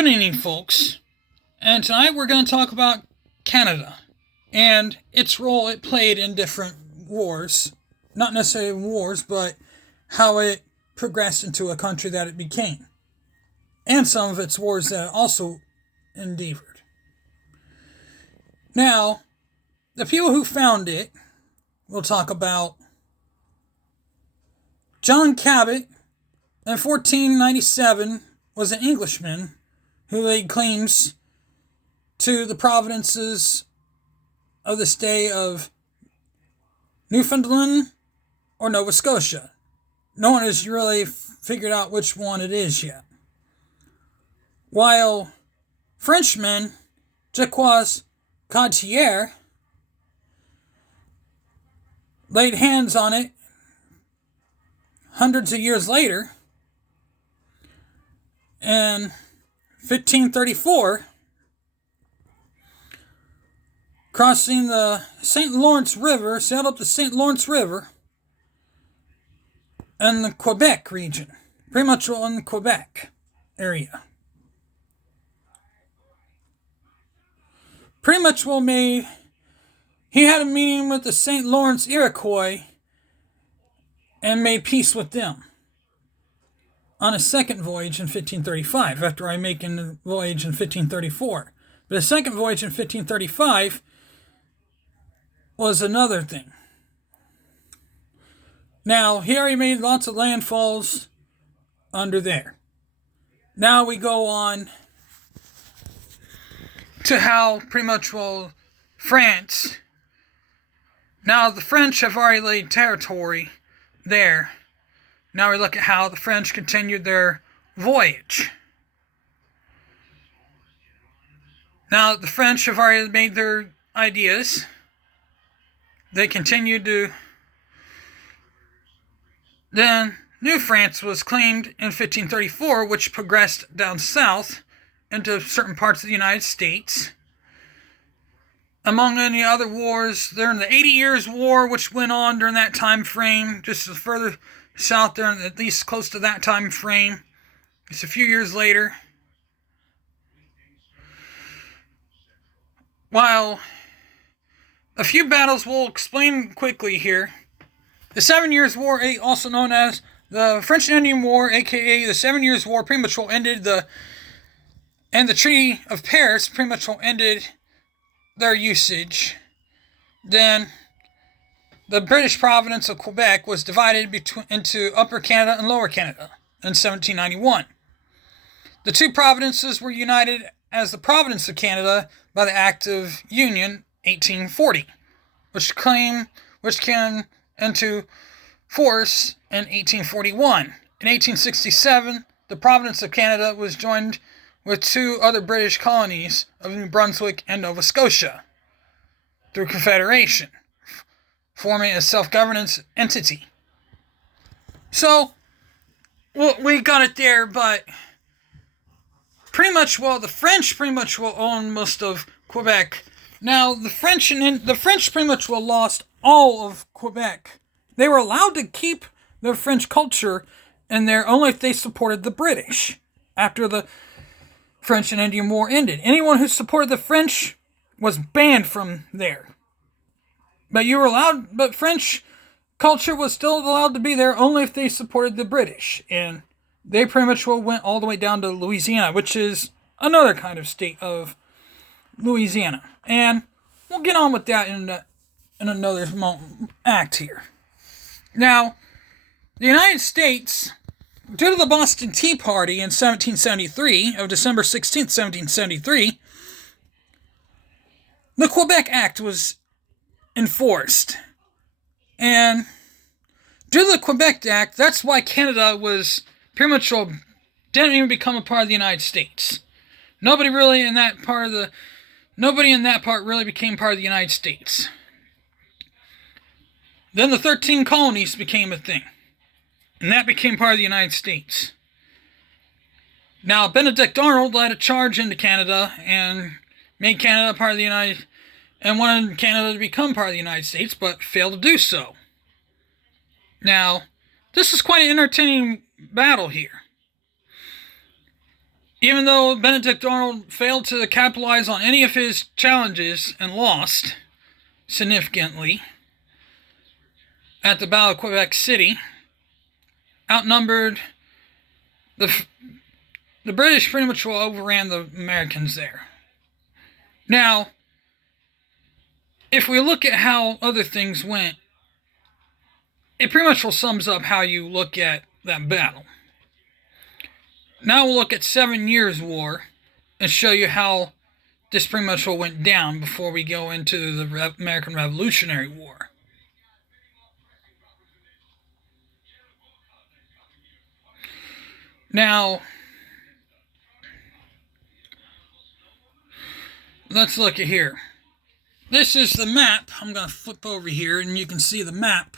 Good evening, folks. And tonight we're going to talk about Canada and its role it played in different wars. Not necessarily wars, but how it progressed into a country that it became. And some of its wars that it also endeavored. Now, the people who found it, we'll talk about John Cabot in 1497 was an Englishman who laid claims to the provinces of the state of Newfoundland or Nova Scotia. No one has really figured out which one it is yet. While Frenchman Jacques Cartier laid hands on it hundreds of years later, in 1534, crossing the St. Lawrence River, sailed up the St. Lawrence River in the Quebec region, pretty much in the Quebec area. Pretty much he had a meeting with the St. Lawrence Iroquois and made peace with them on a second voyage in 1535, after I making the voyage in 1534. But the second voyage in 1535 was another thing. Now, here he made lots of landfalls under there. Now we go on to how pretty much, France. Now, the French have already laid territory there. Now we look at how the French continued their voyage. Now the French have already made their ideas. They continued to... Then New France was claimed in 1534, which progressed down south into certain parts of the United States. Among any other wars, during the 80 Years' War, which went on during that time frame, just further south there, at least close to that time frame, just a few years later. While a few battles we'll explain quickly here. The 7 Years' War, also known as the French and Indian War, aka the 7 Years' War, pretty much ended and the Treaty of Paris pretty much ended their usage. Then the British province of Quebec was divided into Upper Canada and Lower Canada in 1791. The two provinces were united as the Province of Canada by the Act of Union 1840, which came into force in 1841. In 1867, the Province of Canada was joined with two other British colonies of New Brunswick and Nova Scotia through Confederation, forming a self-governance entity. So, we got it there, but pretty much, the French pretty much own most of Quebec. Now, the French pretty much lost all of Quebec. They were allowed to keep their French culture in there only if they supported the British after the French and Indian War ended. Anyone who supported the French was banned from there. But French culture was still allowed to be there only if they supported the British. And they pretty much went all the way down to Louisiana, which is another kind of state of Louisiana. And we'll get on with that in another act here. Now, the United States, due to the Boston Tea Party in 1773, of December 16th, 1773, the Quebec Act was enforced. And due to the Quebec Act, that's why Canada was pretty much didn't even become a part of the United States. Nobody in that part really became part of the United States. Then the 13 colonies became a thing. And that became part of the United States. Now, Benedict Arnold led a charge into Canada and made Canada part of the United and wanted Canada to become part of the United States, but failed to do so. Now, this is quite an entertaining battle here. Even though Benedict Arnold failed to capitalize on any of his challenges and lost significantly at the Battle of Quebec City, outnumbered, the British pretty much overran the Americans there. Now, if we look at how other things went, it pretty much sums up how you look at that battle. Now we'll look at 7 Years' War and show you how this pretty much went down before we go into the American Revolutionary War. Now, let's look at here. This is the map. I'm going to flip over here and you can see the map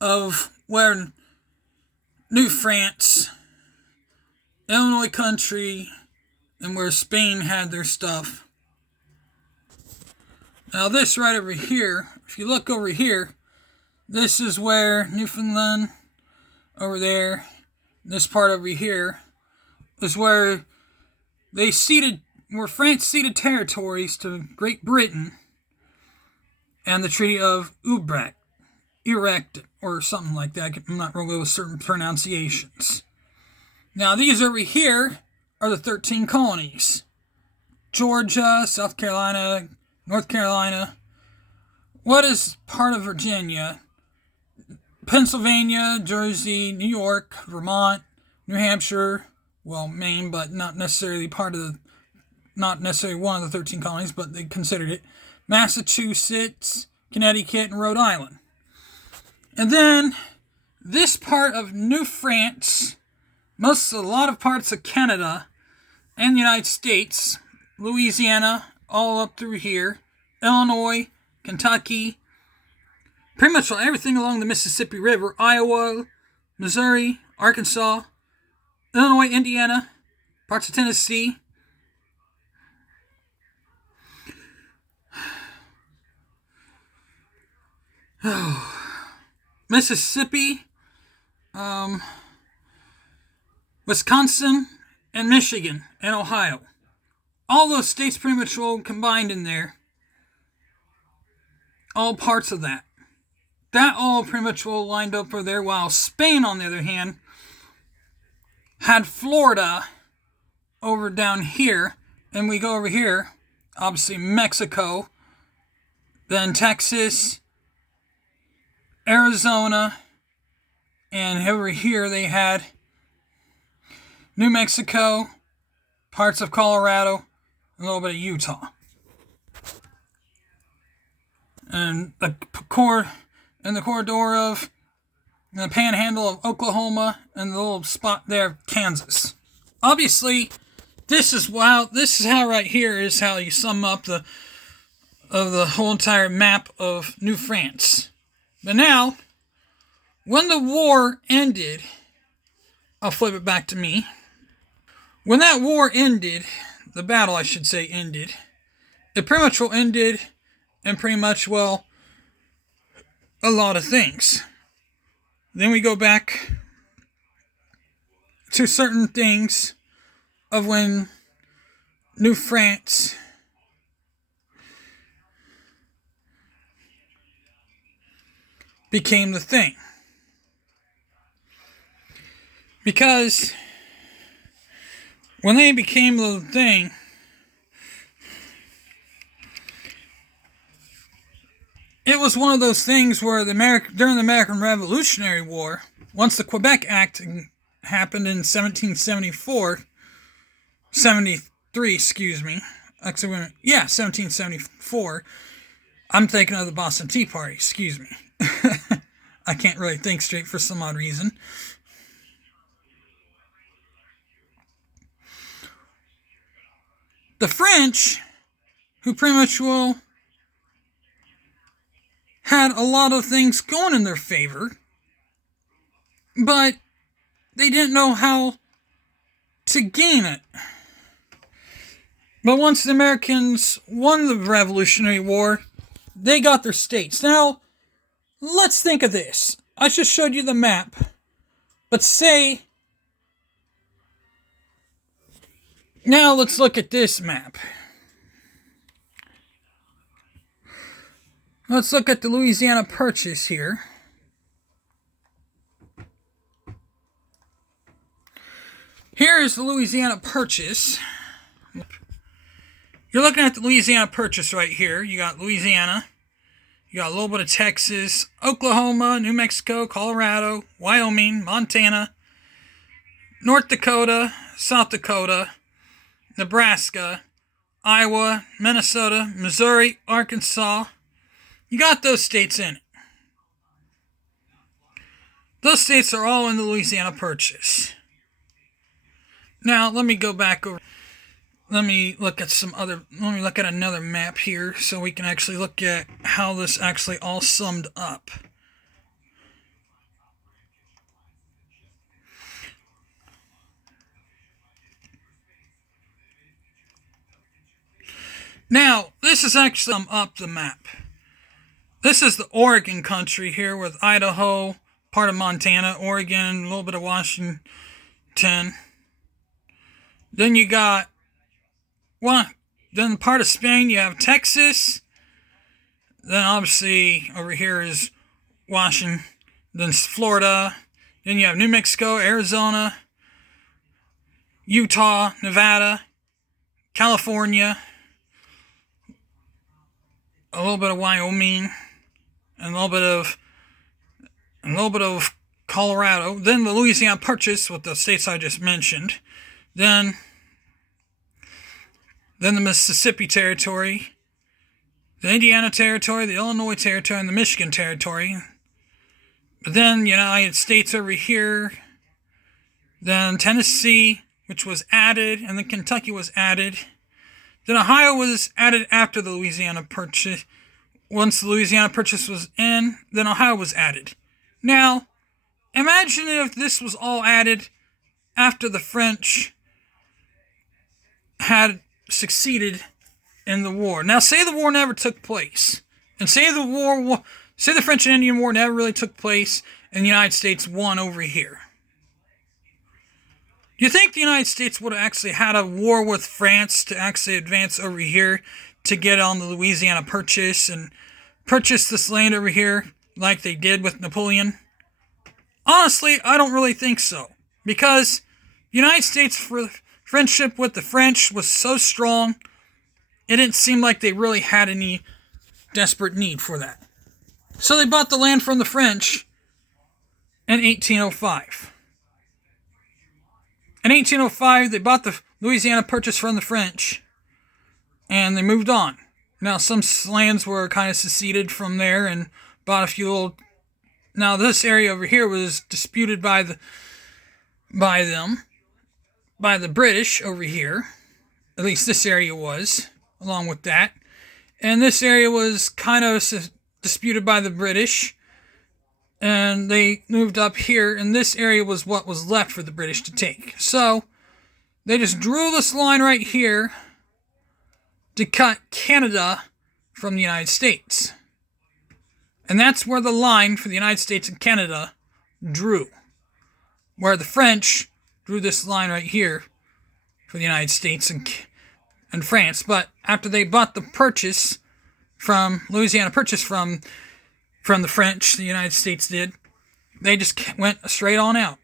of where New France, Illinois country, and where Spain had their stuff. Now this right over here, if you look over here, this is where Newfoundland, over there, this part over here, is where France ceded territories to Great Britain, and the Treaty of Utrecht, or something like that. I'm not real good with certain pronunciations. Now, these over here are the 13 colonies. Georgia, South Carolina, North Carolina. What is part of Virginia? Pennsylvania, Jersey, New York, Vermont, New Hampshire, well, Maine, but not necessarily not necessarily one of the 13 colonies, but they considered it. Massachusetts, Connecticut, and Rhode Island. And then this part of New France, a lot of parts of Canada and the United States, Louisiana, all up through here, Illinois, Kentucky, pretty much everything along the Mississippi River, Iowa, Missouri, Arkansas, Illinois, Indiana, parts of Tennessee. Mississippi, Wisconsin, and Michigan, and Ohio. All those states pretty much all combined in there. All parts of that. That all pretty much all lined up over there, while Spain, on the other hand, had Florida over down here, and we go over here, obviously Mexico, then Texas, Arizona, and over here they had New Mexico, parts of Colorado, and a little bit of Utah. And the corridor of the panhandle of Oklahoma, and the little spot there of Kansas. Obviously, this is how right here is how you sum up the whole entire map of New France. But now, when the war ended, I'll flip it back to me. When that war ended, the battle I should say ended, it pretty much ended, and pretty much, well, a lot of things. Then we go back to certain things of when New France became the thing. Because when they became the thing, it was one of those things where during the American Revolutionary War, once the Quebec Act happened in 1773, excuse me. Actually, 1774. I'm thinking of the Boston Tea Party, excuse me. I can't really think straight for some odd reason. The French, who pretty much had a lot of things going in their favor, but they didn't know how to gain it. But once the Americans won the Revolutionary War, they got their states. Now, let's think of this. I just showed you the map. But say Now let's look at this map. Let's look at the Louisiana Purchase here. Here is the Louisiana Purchase. You're looking at the Louisiana Purchase right here. You got Louisiana. You got a little bit of Texas, Oklahoma, New Mexico, Colorado, Wyoming, Montana, North Dakota, South Dakota, Nebraska, Iowa, Minnesota, Missouri, Arkansas. You got those states in it. Those states are all in the Louisiana Purchase. Now, let me go back over. Let me look at another map here so we can actually look at how this actually all summed up. Now, this is actually sum up the map. This is the Oregon country here with Idaho, part of Montana, Oregon, a little bit of Washington. Then you got then part of Spain, you have Texas. Then obviously over here is Washington, then Florida. Then you have New Mexico, Arizona, Utah, Nevada, California, a little bit of Wyoming, and a little bit of Colorado. Then the Louisiana Purchase with the states I just mentioned. Then the Mississippi Territory, the Indiana Territory, the Illinois Territory, and the Michigan Territory. But then the United States over here. Then Tennessee, which was added, and then Kentucky was added. Then Ohio was added after the Louisiana Purchase. Once the Louisiana Purchase was in, then Ohio was added. Now, imagine if this was all added after the French had succeeded in the war. Now, say the war never took place, and say the French and Indian War never really took place, and the United States won over here. Do you think the United States would have actually had a war with France to actually advance over here to get on the Louisiana Purchase and purchase this land over here like they did with Napoleon? Honestly, I don't really think so, because the United States' friendship with the French was so strong, it didn't seem like they really had any desperate need for that. So they bought the land from the French in 1805. In 1805, they bought the Louisiana Purchase from the French, and they moved on. Now, some lands were kind of seceded from there and bought a few little. Now, this area over here was disputed by the British over here. At least this area was, along with that. And this area was kind of disputed by the British. And they moved up here, and this area was what was left for the British to take. So, they just drew this line right here to cut Canada from the United States. And that's where the line for the United States and Canada drew. Where the French drew this line right here for the United States and France. But after they bought the purchase from Louisiana Purchase from the French, the United States did, they just went straight on out.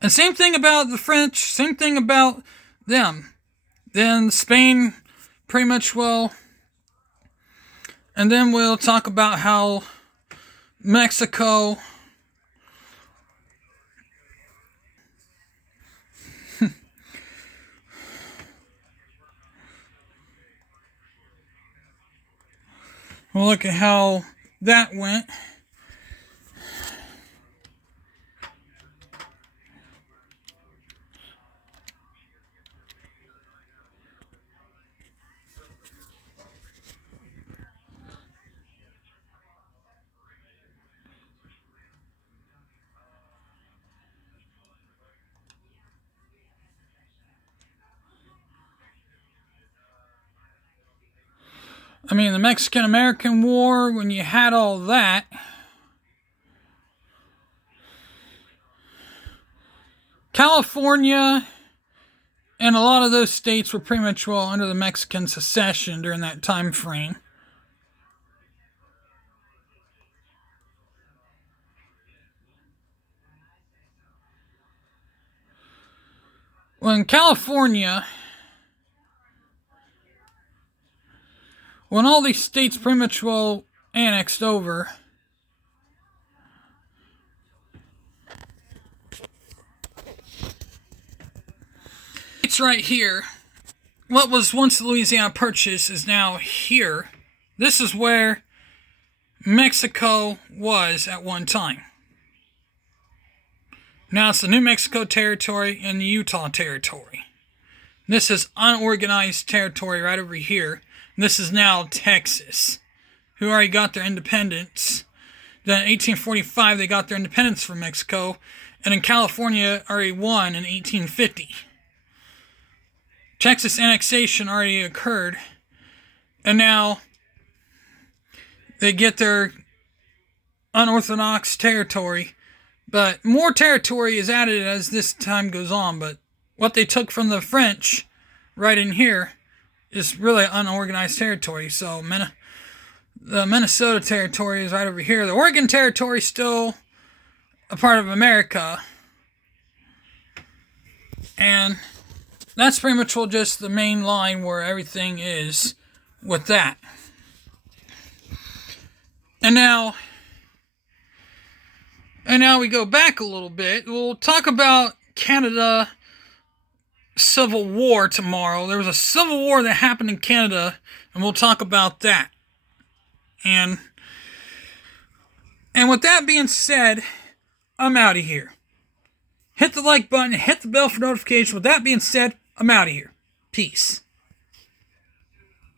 And same thing about the French, same thing about them. Then Spain pretty much and then we'll talk about how Mexico we'll look at how that went. I mean, the Mexican-American War, when you had all that, California And a lot of those states were pretty much well under the Mexican secession during that time frame. When California, when all these states pretty much well annexed over, it's right here. What was once the Louisiana Purchase is now here. This is where Mexico was at one time. Now it's the New Mexico Territory and the Utah Territory. This is unorganized territory right over here. This is now Texas, who already got their independence. Then in 1845, they got their independence from Mexico. And in California, already won in 1850. Texas annexation already occurred. And now they get their unorthodox territory. But more territory is added as this time goes on. But what they took from the French right in here is really unorganized territory. So the Minnesota territory is right over here. The Oregon territory is still a part of America. And that's pretty much just the main line where everything is with that. And now we go back a little bit. We'll talk about Canada Civil War tomorrow. There was a civil war that happened in Canada, and we'll talk about that. And with that being said, I'm out of here. Hit the like button, hit the bell for notification. With that being said, I'm out of here. Peace.